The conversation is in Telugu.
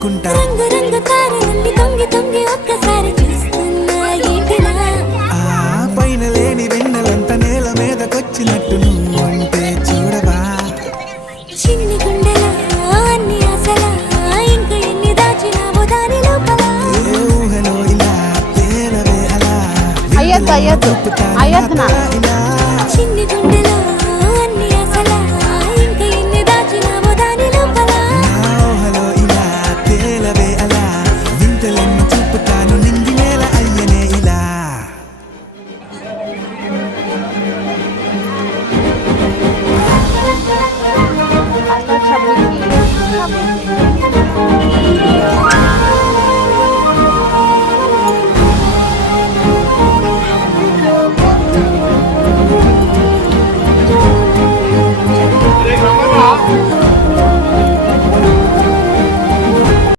రంగు రంగు తారలన్నీ తొంగి తొంగి ఒక్కసారి చూస్తున్నా ఏంటిలా పైన లేని వెన్నెలంత నేల మీదకొచ్చినట్టు నువ్వంటే చూడవా చిన్ని గుండెలా అన్ని ఆశలా ఇంకా ఎన్ని దాచినావో దాని లోపల ఊహలో ఇలా తేలవే అలా అయ్యొద్దు చిన్ని గుండెలా